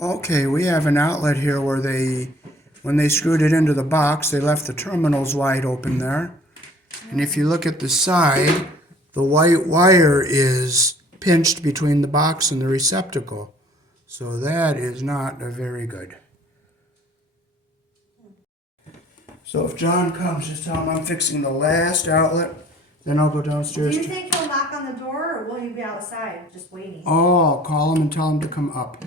Okay, we have an outlet here where when they screwed it into the box, they left the terminals wide open there. And if you look at the side, the white wire is pinched between the box and the receptacle. So that is not very good. So if John comes, just tell him I'm fixing the last outlet, then I'll go downstairs. Do you think he'll knock on the door, or will you be outside just waiting? Oh, I'll call him and tell him to come up.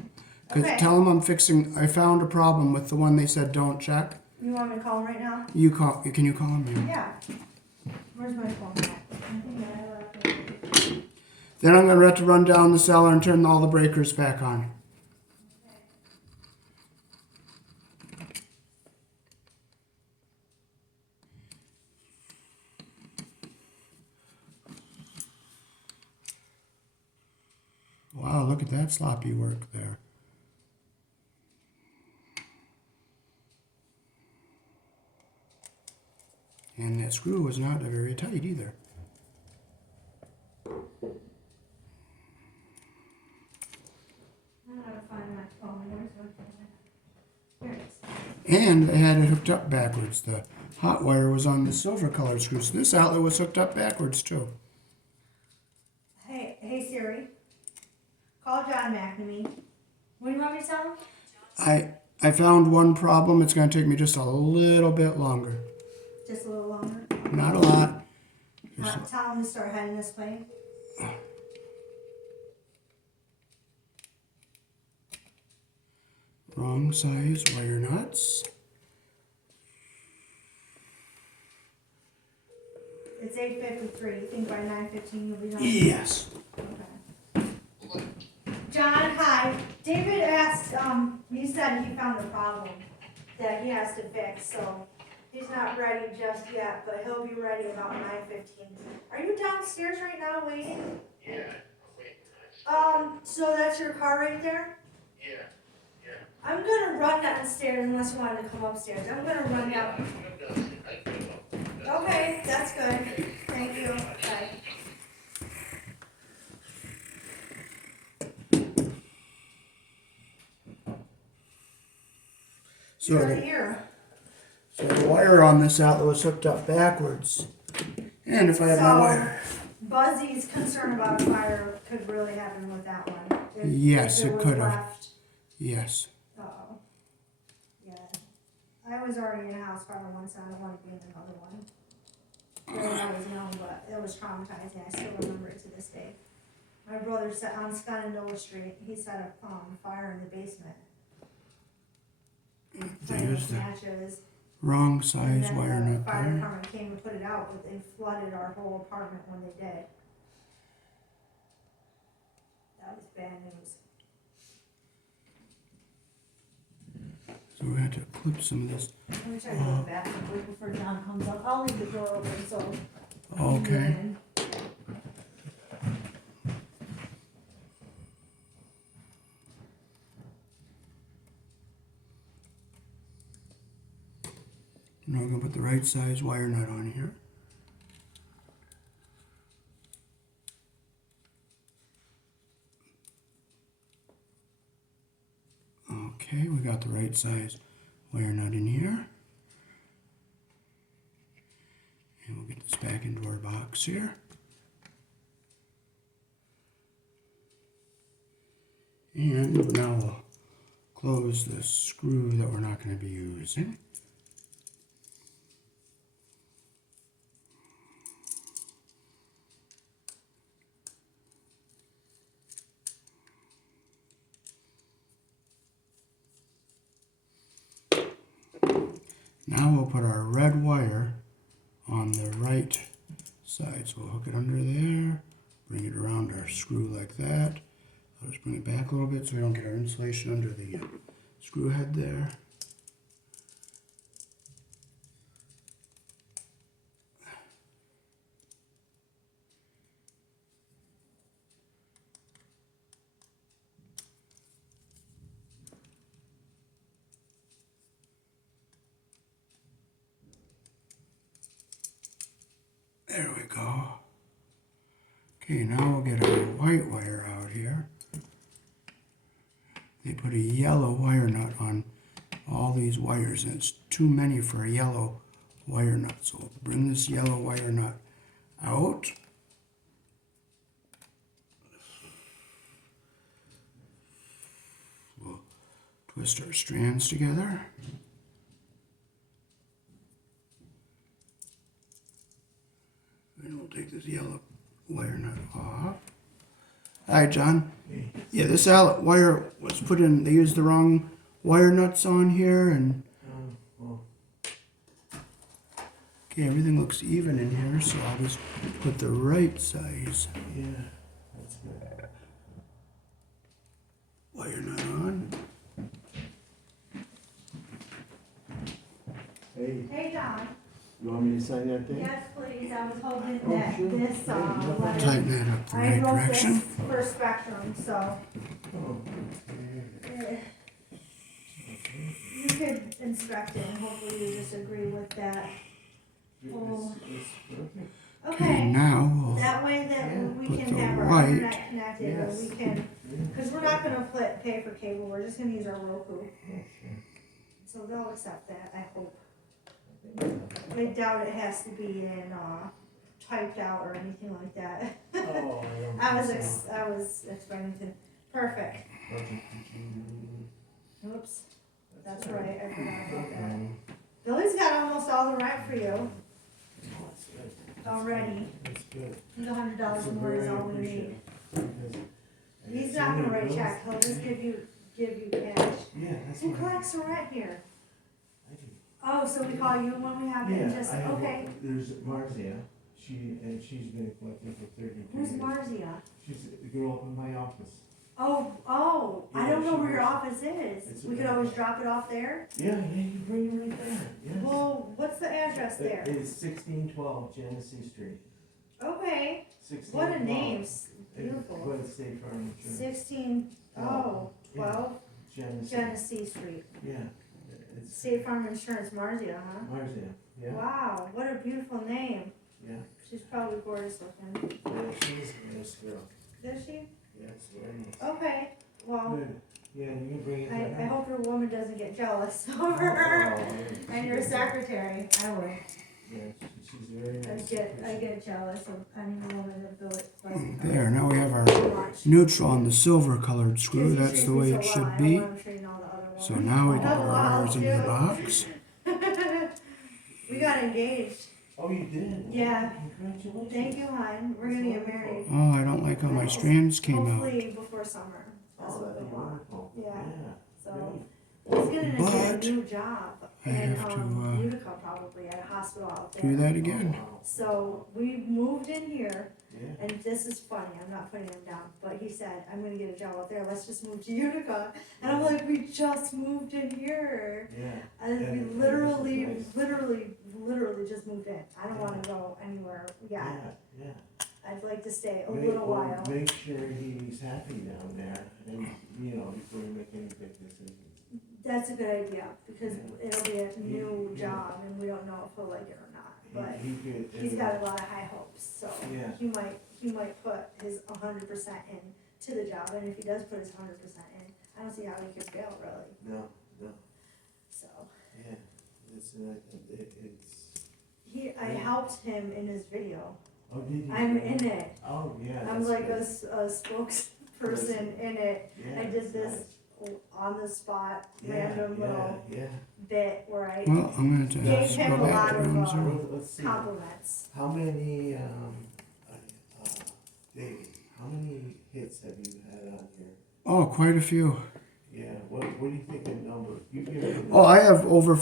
Okay. Tell him I found a problem with the one they said don't check. You want me to call him right now? Can you call him? Yeah. Where's my phone at? I think I left it. Then I'm going to have to run down the cellar and turn all the breakers back on. Wow, look at that sloppy work there. And that screw was not very tight either. I don't know how to find my phone. Where's my phone? Here it is. And they had it hooked up backwards. The hot wire was on the silver colored screw. So this outlet was hooked up backwards too. Hey Siri. Call John McNamee. What do you want me to tell him? I found one problem. It's going to take me just a little bit longer. Just a little longer. Not a lot. Tell him to start heading this way. Wrong size wire nuts. It's 8:53. You think by 9:15 you'll be done? Yes. Okay. John, hi. David asked, he said he found a problem that he has to fix, so he's not ready just yet, but he'll be ready about 9:15. Are you downstairs right now waiting? Yeah, I'm waiting. So that's your car right there? Yeah. I'm gonna run downstairs unless you wanted to come upstairs. I'm gonna run down. I'm done. I give up. Okay, that's good. Thank you. Bye. So You're the, here. so the wire on this outlet was hooked up backwards. And if I had my wire. Buzzy's concern about a fire could really happen with that one. Yes, if it was could have. left. Yes. Uh-oh. Yeah. I was already in a house fire once, and I don't want to be in another one. When I was young, but it was traumatizing. I still remember it to this day. My brother set on Shenandoah Street. He set a fire in the basement. They Playing used with the matches. wrong And size then wire the nut fire there. department came and put it out, but they flooded our whole apartment when they did. That was bad news. So we have to clip some of this. Let me try to go back and wait before John comes up. I'll leave the door open so. he can get Okay. in. Now we're going to put the right size wire nut on here. Okay, we got the right size wire nut in here. And we'll get this back into our box here. And now we'll close the screw that we're not going to be using. Now we'll put our red wire on the right side. So we'll hook it under there, bring it around our screw like that. I'll just bring it back a little bit so we don't get our insulation under the screw head there. There we go. Okay, now we'll get our white wire out here. They put put a yellow wire nut on all these wires, and it's too many for a yellow wire nut. So we'll bring this yellow wire nut out. We'll twist our strands together. And we'll take this yellow wire nut off. Hi, John. Yeah, this outlet wire was put in, they used the wrong wire nuts on here, and okay, everything looks even in here, so I'll just put the right size That's good. wire nut on. Hey, Hey, Don. you want me to sign that thing? Yes, please. I was hoping Oh, that sure. this letter. Tighten that up the I right wrote direction. this for Spectrum, so Oh, you could inspect it and hopefully you just agree with that. Oh. it's perfect. Okay, Okay. now That way that Yeah. we Put can the have our white- internet connected and Yes. we can, because we're not gonna pay for cable, we're just gonna use our Roku. Okay. So they'll accept that, I hope. I doubt it has to be in, typed out or anything like that. Oh, I was expecting to, perfect. Oops, that's right, I forgot about that. Billy's got almost all the right for you That's good. already. That's good. The $100 more is all we need. He's not gonna write a check, he'll just give you cash. Yeah, that's Who fine. collects the rent here? I do. Oh, so we call you when we have it, Yeah, just, I have, okay. there's Marzia, she's been collecting for 32 Who's years. Marzia? She's the girl up in my office. Oh, I Yeah, don't know she where your was- office It's is. We could about- always drop it off there. Yeah, you bring it right there, yes. Well, what's the address there? It's 1612 Genesee Street. Okay, 1612. what a name, beautiful. Go to State Farm Insurance. 12 Genesee. Genesee Street. Yeah, it's State Farm Insurance, Marzia, huh? Marzia, yeah, Wow, what a beautiful name. yeah. She's probably gorgeous looking. Yeah, she's a nice girl. Is she? Yes, very nice. Okay, well, Good. Yeah, you can bring it to I her. hope your woman doesn't get jealous over her and your secretary. I would. Yeah, she's very nice. I get jealous of any woman that doesn't. there, now we have our too much. neutral on the silver colored screw. Because he That's treats the me way so it well, should I be. don't want him treating all the other So women. now we can Oh, put our wow, wires into the dude. box. We got engaged. Oh, you did? Yeah. Congratulations. Thank you, hon. We're gonna get married. Oh, I don't like how my strands came out. Hopefully before summer. That's Oh, what that'd we be want. wonderful. Yeah. Yeah. So he's gonna get But a new job I in have to, Utica probably at a hospital out there. do that again. Oh, wow. So we moved in here, Yeah. and this is funny, I'm not putting him down, but he said, I'm gonna get a job out there, let's just move to Utica. And I'm like, we just moved in here. Yeah. And we And literally, this is literally just moved in. I don't wanna go anywhere yet. Yeah. I'd like to stay a Make- little well, while. Make sure he's happy down there, and, before you make any big decisions. That's a good idea, because Yeah. it'll be a new Yeah. job, and we don't know if he'll like it or not, but He could. he's got a lot of high hopes, so Yeah. he might put his 100% in to the job, and if he does put his 100% in, I don't see how he could fail, really, No, so. yeah, it's, I helped him in his video. oh, did you? I'm in it. Oh, yeah. I'm that's like good. a spokesperson in it. Yeah, I did that's this on the spot, nice. random little Yeah, bit where I Well, I'm going to Gave have to him go a back lot to of, room yeah. zero. Well, let's see, compliments. how many, David, how many hits have you had on here? Oh, quite a few. Yeah, what do you think the number? You give me the Oh, I have over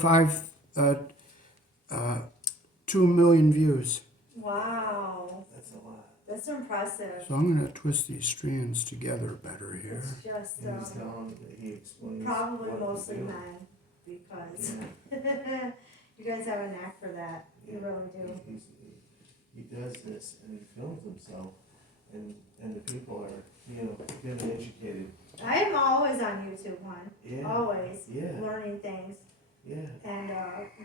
2 million views. Wow, That's a lot. that's impressive. So I'm going to twist these strands together better here. It's just And he's telling, he explains. probably what to mostly do. men because Yeah, you guys have a knack for that. You really do. He does this and he films himself and the people are, getting educated. I am always on YouTube, hon. Yeah. Always Yeah, learning things yeah, and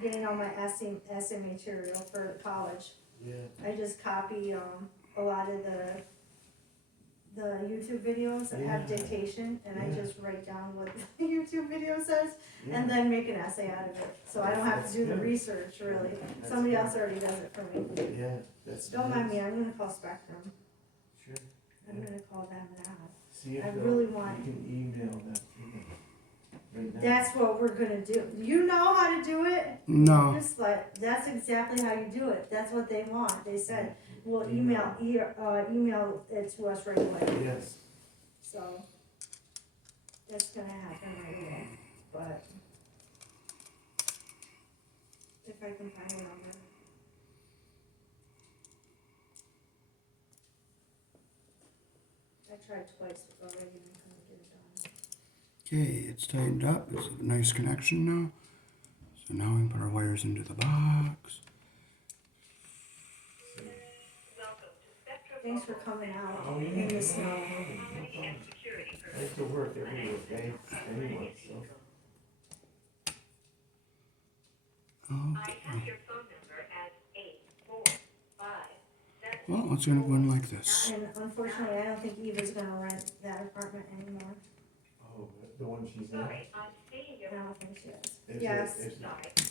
getting all my essay material for college. yeah, I just copy a lot of the YouTube videos that have Yeah. dictation, and I Yeah. just write down what the YouTube video says, Yeah. and then make an essay out of it, so I don't have to do the That's good. research, really. That's Somebody good. else already does it for me. Yeah, that's. Don't mind me, nice. I'm gonna call Spectrum. Sure. I'm Yeah. gonna call them now. See if I they'll- really want- You can email that to them right now. That's what we're gonna do. You know how to do it? No. Just like, that's exactly how you do it. That's what they want. They said, we'll email it to us right away. Yes. So, that's gonna happen right away, but if I can find a number. I tried twice already and couldn't get it done. Okay, it's tightened up. It's a nice connection now. So now we put our wires into the box. Thanks for coming out Oh, yeah. in the snow. No problem. I have to work every day anyway, so. Okay. Your phone number as 845. Well, it's gonna go in like this. And unfortunately, I don't think Eva's gonna rent that apartment anymore. Oh, the one she's in? Sorry, I'm seeing I your don't think she is. Is it- Yes, is it sorry.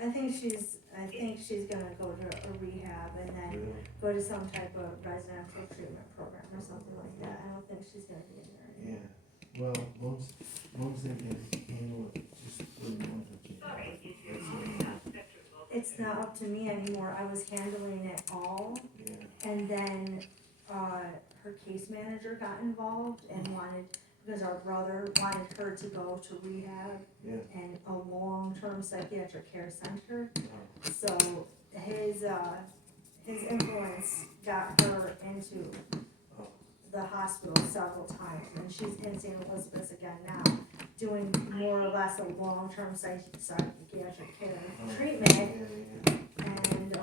I think she's gonna go to a rehab and then really? go to some type of residential treatment program or something like that. I don't think she's gonna be in there anymore. Yeah, well, most they can handle it, just put it on the. Sorry, if you're That's calling it. about Spectrum Mobile. It's not up to me anymore. I was handling it all, Yeah, and then, her case manager got involved and wanted, because our brother wanted her to go to rehab yeah. and a long-term psychiatric care center. Oh, So his influence got her into oh, the hospital several times, and she's in St. Elizabeth's again now, doing more or less a long-term psychiatric care oh. treatment. Yeah, yeah, And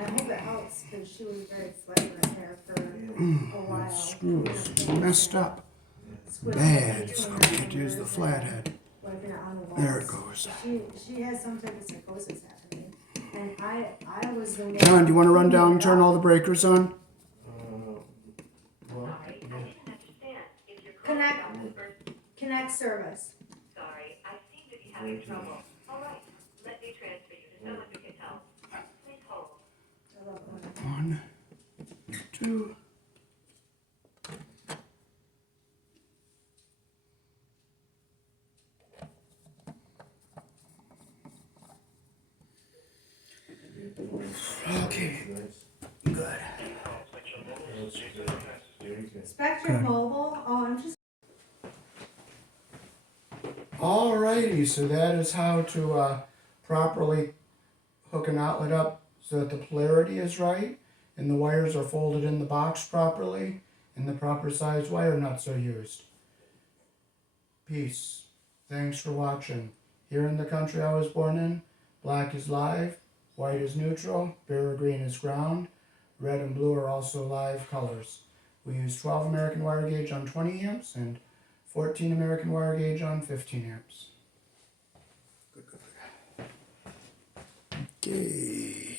I hope it helps, because she was very flagrant there for yeah, a while. Screws messed up. yeah. Squished Bad. between So her we have to use the fingers flathead. and wiping it on the walls. There it goes. She has some type of psychosis happening, and I was the one. John, do you want to run down and turn all the breakers on? Well, Sorry, I yeah. didn't understand. If you're calling Connect. about the first, Connect service. sorry, I seem to be having trouble. All right, let me transfer you to someone who can help. Please hold. I love it when 1, 2. Okay, Nice. good. That's good. Very good. Spectrum Good. Mobile. Oh, I'm just. Alrighty, so that is how to properly hook an outlet up so that the polarity is right and the wires are folded in the box properly and the proper size wire nuts are used. Peace. Thanks for watching. Here in the country I was born in, black is live, white is neutral, bare or green is ground, red and blue are also live colors. We use 12 American wire gauge on 20 amps and 14 American wire gauge on 15 amps. Good. Okay.